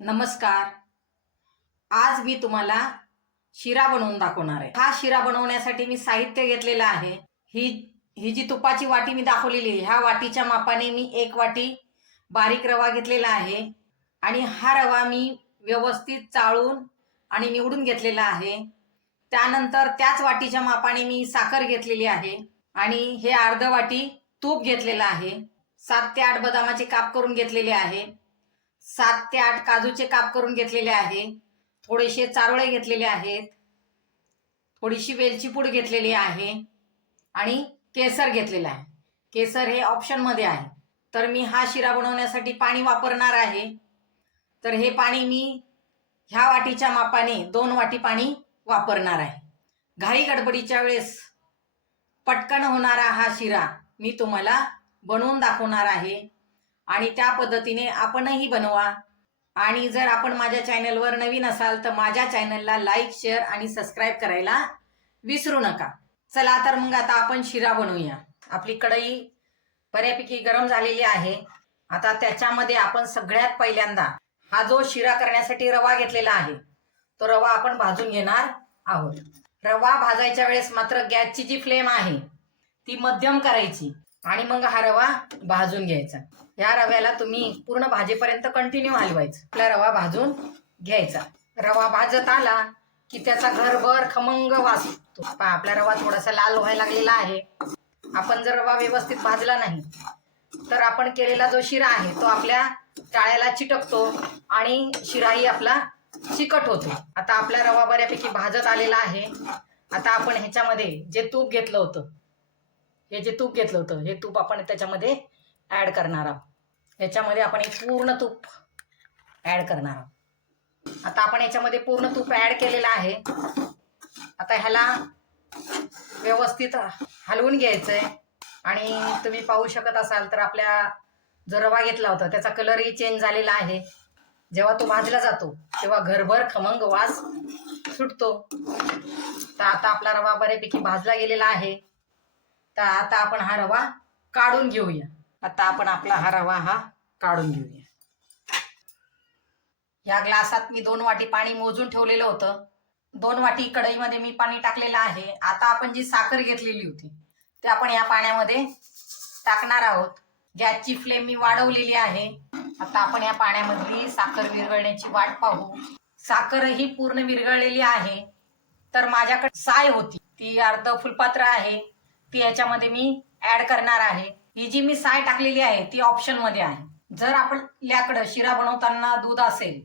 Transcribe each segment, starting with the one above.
नमस्कार. आज मी तुम्हाला शिरा बनवून दाखवणार आहे. हा शिरा बनवण्यासाठी मी साहित्य घेतलेलं आहे. ही ही जी तुपाची वाटी मी दाखवलेली आहे, ह्या वाटीच्या मापाने मी 1 वाटी बारीक रवा घेतलेला आहे आणि हा रवा मी व्यवस्थित चाळून आणि निवडून घेतलेला आहे. त्यानंतर त्याच वाटीच्या मापाने मी साखर घेतलेली आहे आणि हे अर्ध वाटी तूप घेतलेलं आहे. 7 ते 8 बदामाचे काप करून घेतलेले आहे. 7 ते 8 काजूचे काप करून घेतलेले आहे. थोडेसे चारोळे घेतलेले आहेत. थोडीशी वेलची पूड घेतलेली आहे आणि केसर घेतलेला आहे. केसर हे ऑप्शन मध्ये आहे. तर मी हा शिरा बनवण्यासाठी पाणी वापरणार आहे. तर हे पाणी मी ह्या वाटीच्या मापाने 2 वाटी पाणी वापरणार आहे. घाई गडबडीच्या वेळेस पटकन होणारा हा शिरा मी तुम्हाला बनवून दाखवणार आहे आणि त्या पद्धतीने आपणही बनवा. आणि जर आपण माझ्या चॅनलवर नवीन असाल तर माझ्या चॅनलला लाईक, शेअर आणि सबस्क्राईब करायला विसरू नका. चला तर मग आता आपण शिरा बनवूया. आपली कढई बऱ्यापैकी गरम झालेली आहे. आता त्याच्यामध्ये आपण सगळ्यात पहिल्यांदा हा जो शिरा करण्यासाठी रवा घेतलेला आहे तो रवा आपण भाजून घेणार आहोत. रवा भाजायच्या वेळेस मात्र गॅसची जी फ्लेम आहे ती मध्यम करायची आणि मग हा रवा भाजून घ्यायचा. या रव्याला तुम्ही पूर्ण भाजेपर्यंत कंटिन्यू हलवायचं. आपला रवा भाजून घ्यायचा. रवा भाजत आला की त्याचा घरभर खमंग वास येतो. पहा आपला रवा थोडासा लाल व्हायला लागलेला आहे. आपण जर रवा व्यवस्थित भाजला नाही तर आपण केलेला जो शिरा आहे तो आपल्या टाळ्याला चिटकतो आणि शिराही आपला चिकट होतो. आता आपला रवा बऱ्यापैकी भाजत आलेला आहे. आता आपण ह्याच्यामध्ये जे तूप घेतलं होतं हे तूप आपण त्याच्यामध्ये ऍड करणार आहोत. याच्यामध्ये आपण एक पूर्ण तूप ऍड करणार आहोत. आता आपण याच्यामध्ये पूर्ण तूप ऍड केलेलं आहे. आता ह्याला व्यवस्थित हलवून घ्यायचंय आणि तुम्ही पाहू शकत असाल तर आपल्या जो रवा घेतला होता त्याचा कलरही चेंज झालेला आहे. जेव्हा तो भाजला जातो तेव्हा घरभर खमंग वास सुटतो. तर आता आपला रवा बऱ्यापैकी भाजला गेलेला आहे. तर आता आपण हा रवा काढून घेऊया. आता आपण आपला हा रवा काढून घेऊया. या ग्लासात मी 2 वाटी पाणी मोजून ठेवलेलं होतं. 2 वाटी कढईमध्ये मी पाणी टाकलेलं आहे. आता आपण जी साखर घेतलेली होती ते आपण या पाण्यामध्ये टाकणार आहोत. गॅसची फ्लेम मी वाढवलेली आहे. आता आपण या पाण्यामधली साखर विरघळण्याची वाट पाहू. साखर ही पूर्ण विरघळलेली आहे. तर माझ्याकडे साय होती, ती अर्ध फुलपात्र आहे, ती याच्यामध्ये मी ऍड करणार आहे. ही जी मी साय टाकलेली आहे ती ऑप्शन मध्ये आहे. जर आपल्याकडे शिरा बनवताना दूध असेल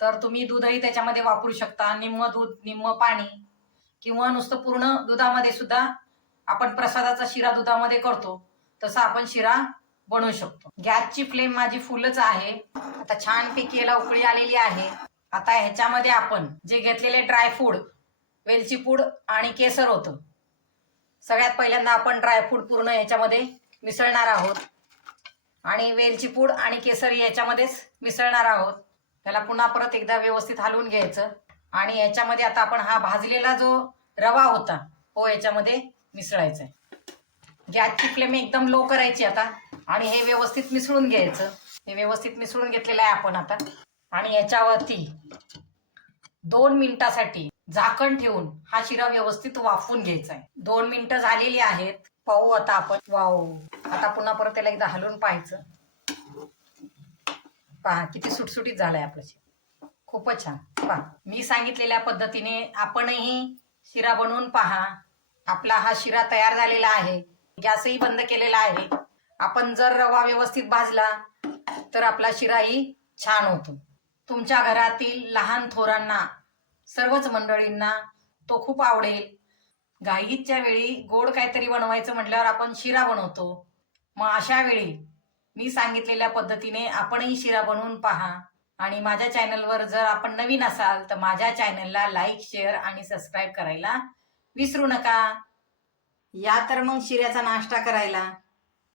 तर तुम्ही दूधही त्याच्यामध्ये वापरू शकता. निम्म दूध निम्म पाणी किंवा नुसतं पूर्ण दुधामध्ये सुद्धा आपण प्रसादाचा शिरा दुधामध्ये करतो तसा आपण शिरा बनवू शकतो. गॅसची फ्लेम माझी फुलच आहे. आता छानपैकी याला उकळी आलेली आहे. आता ह्याच्यामध्ये आपण जे घेतलेले ड्रायफ्रूट, वेलची पूड आणि केसर होतं, सगळ्यात पहिल्यांदा आपण ड्रायफ्रूट पूर्ण याच्यामध्ये मिसळणार आहोत आणि वेलची पूड आणि केसर याच्यामध्येच मिसळणार आहोत. त्याला पुन्हा परत एकदा व्यवस्थित हलवून घ्यायचं आणि याच्यामध्ये आता आपण हा भाजलेला जो रवा होता तो याच्यामध्ये मिसळायचा आहे. गॅसची फ्लेम एकदम लो करायची आता आणि हे व्यवस्थित मिसळून घ्यायचं. हे व्यवस्थित मिसळून घेतलेलं आहे आपण आता. आणि याच्यावरती 2 मिनिटासाठी झाकण ठेवून हा शिरा व्यवस्थित वाफवून घ्यायचा आहे. 2 मिनिटं झालेली आहेत. पाहू आता आपण. वाव, आता पुन्हा परत त्याला एकदा हलवून पाहायचं. पहा किती सुटसुटीत झालाय आपलं शिरा. खूपच छान. पहा मी सांगितलेल्या पद्धतीने आपणही शिरा बनवून पहा. आपला हा शिरा तयार झालेला आहे. गॅसही बंद केलेला आहे. आपण जर रवा व्यवस्थित भाजला तर आपला शिराही छान होतो. तुमच्या घरातील लहान थोरांना, सर्वच मंडळींना तो खूप आवडेल. घाईच्या वेळी गोड काहीतरी बनवायचं म्हटल्यावर आपण शिरा बनवतो. मग अशा वेळी मी सांगितलेल्या पद्धतीने आपणही शिरा बनवून पहा. आणि माझ्या चॅनलवर जर आपण नवीन असाल तर माझ्या चॅनलला लाईक, शेअर आणि सबस्क्राईब करायला विसरू नका. या तर मग शिऱ्याचा नाश्ता करायला.